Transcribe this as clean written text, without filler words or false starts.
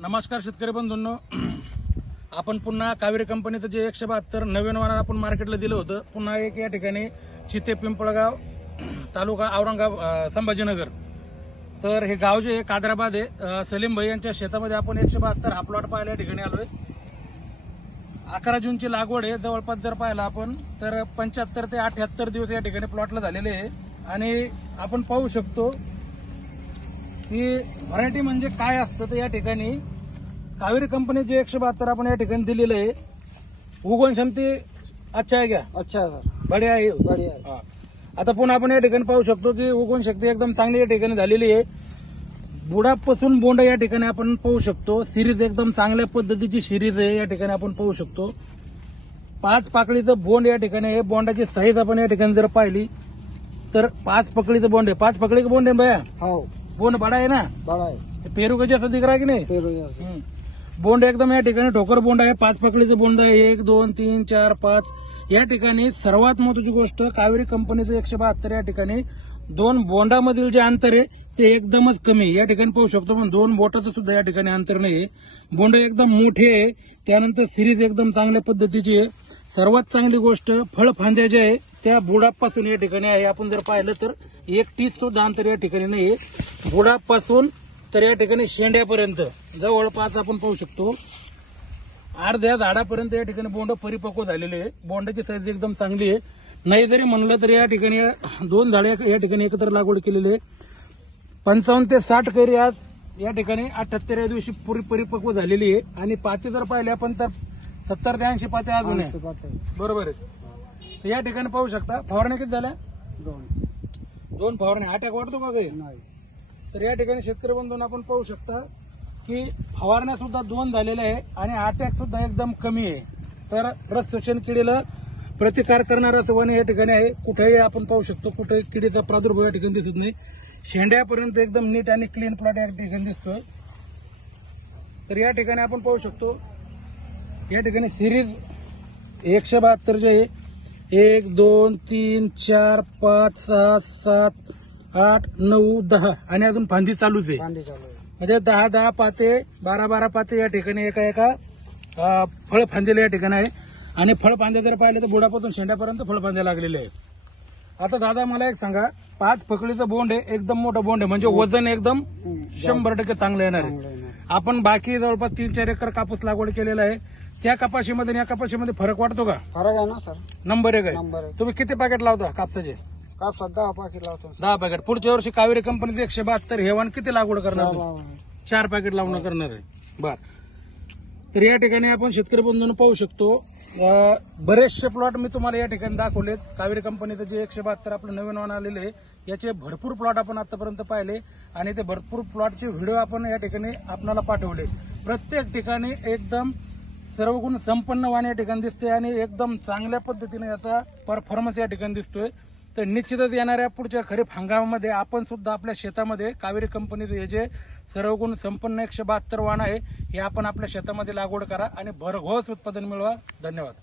नमस्कार शेतकरी बंधूंनो, आपण पुन्हा कावेरी कंपनीचं जे 172 नवीन वाहन आपण मार्केटला दिलं होतं, पुन्हा एक या ठिकाणी चिते पिंपळगाव तालुका औरंगाबाद संभाजीनगर. तर हे गाव जे कादराबाद आहे, सलीम भाई यांच्या शेतामध्ये आपण 172 हा प्लॉट पाहायला या ठिकाणी आलोय. 11 जूनची लागवड आहे. जवळपास जर पाहिला आपण तर 75 ते 78 दिवस या ठिकाणी प्लॉटला झालेले आहे. आणि आपण पाहू शकतो ही व्हरायटी म्हणजे काय असतं. तर या ठिकाणी कावेरी कंपनी जे 172 आपण या ठिकाणी दिलेलं आहे, उगवण क्षमती अच्छा आहे. क्या अच्छा है सर, बढिया आहे. बढ़िया है. हा. आता पुन्हा आपण या ठिकाणी पाहू शकतो की उगवण शक्ती एकदम चांगली या ठिकाणी झालेली आहे. बुडापासून बोंड या ठिकाणी आपण पाहू शकतो. सिरीज एकदम चांगल्या पद्धतीची सिरीज आहे या ठिकाणी आपण पाहू शकतो. 5 पाकळीचं बोंड या ठिकाणी आहे. बोंडाची साईज आपण या ठिकाणी जर पाहिली तर 5 पकड़ीचं बोंड आहे. 5 पकड़ी का बोंड है भैया. हाँ, बोंड बड़ा है ना, बड़ा है. पेरू का जैसा दिख रहा है कि नहीं. पेरू जैसा. बोंड एकदम या ठिकाणी ठोकर बोंड आहे. 5 पकडीचं बोंड आहे. 1 2 3 4 5 या ठिकाणी. सर्वात महत्वाची गोष्ट, कावेरी कंपनीचं 172 या ठिकाणी 2 बोंडामधील जे अंतर आहे ते एकदमच कमी या ठिकाणी पाहू शकतो. पण 2 बोटाचं सुद्धा या ठिकाणी अंतर नाही. बोंड एकदम मोठे आहे. त्यानंतर सिरीज एकदम चांगल्या पद्धतीची आहे. सर्वात चांगली गोष्ट, फळफांद्या जे आहे त्या बुडापासून या ठिकाणी आहे. आपण जर पाहिलं तर 1 टीच सुद्धा अंतर या ठिकाणी नाही. बुडापासून तर या ठिकाणी शेंड्यापर्यंत जवळपास आपण पाहू शकतो अर्ध्या झाडापर्यंत या ठिकाणी बोंड परिपक्व झालेले आहे. बोंडाची साईज एकदम चांगली आहे. नाही जरी म्हणलं तर या ठिकाणी 2 झाडे या ठिकाणी एकत्र लागवड केलेली आहे. 55 ते 60 कैरी आज या ठिकाणी 78 या दिवशी परिपक्व झालेली आहे. आणि पाती जर पाहिले आपण तर 70 ते 80 पात्या अजून आहे. बरोबर आहे. तर या ठिकाणी पाहू शकता. फवारण्या किती झाल्या? 2 फवारण्या. अटॅक वाटतो का काही? नाही. तर या ठिकाणी शेतकरी बंधूंना आपण पाहू शकता की फवारण्या सुद्धा 2 झालेल्या आहे आणि अटॅक सुद्धा एकदम कमी आहे. तर रस शोषण किडीला प्रतिकार करणारा सवाने या ठिकाणी आहे. कुठेही आपण पाहू शकतो, कुठेही किडीचा प्रादुर्भाव या ठिकाणी दिसत नाही. शेंड्यापर्यंत एकदम नीट आणि क्लीन प्लॉट या ठिकाणी दिसतोय. तर या ठिकाणी आपण पाहू शकतो या ठिकाणी सिरीज 172 जे आहे 1 2 3 4 5 6 7 8 9 10 आणि अजून फांदी चालूच आहे. म्हणजे 10 पाते 12 पाते या ठिकाणी एका फळ फांदीला या ठिकाणी आहे. आणि फळ फांद्या जर पाहिलं तर बुडापासून शेंड्यापर्यंत फळ फांद्या लागलेले आहेत. आता दादा मला एक सांगा, 5 पकडीचं बोंड आहे, एकदम मोठं बोंड आहे, म्हणजे वजन एकदम 100% चांगलं येणार आहे. आपण बाकी जवळपास 3-4 एकर कापूस लागवड केलेला आहे. त्या कपाशीमध्ये आणि या कपाशीमध्ये फरक वाटतो का? फरक आहे ना सर, नंबर 1 नंबर आहे. एक. तुम्ही किती पॅकेट लावता कापसाचे? कापसात 10 पाकिट लावतो. 10 पॅकेट. पुढच्या वर्षी कावेरी कंपनीचे 172 हेवान किती लागवड करणार? 4 पॅकेट लावणं करणार आहे. बर. तर या ठिकाणी आपण शेतकरी बंधूंनो पाहू शकतो, बरेचसे प्लॉट मी तुम्हाला या ठिकाणी दाखवलेत. कावेरी कंपनीचं जे 172 आपलं नवीन वाहन आलेले आहे याचे भरपूर प्लॉट आपण आतापर्यंत पाहिले आणि ते भरपूर प्लॉटचे व्हिडिओ आपण या ठिकाणी आपल्याला पाठवले. प्रत्येक ठिकाणी एकदम सर्व गुण संपन्न वाहन या ठिकाणी दिसते आणि एकदम चांगल्या पद्धतीने याचा परफॉर्मन्स या ठिकाणी दिसतोय. तर निश्चितच येणाऱ्या पुढच्या खरीप हंगामामध्ये आपण सुद्धा आपल्या शेतामध्ये कावेरी कंपनीचं हे जे सर्व गुण संपन्न 172 वाहन आहे हे आपण आपल्या शेतामध्ये लागवड करा आणि भरघोस उत्पादन मिळवा. धन्यवाद.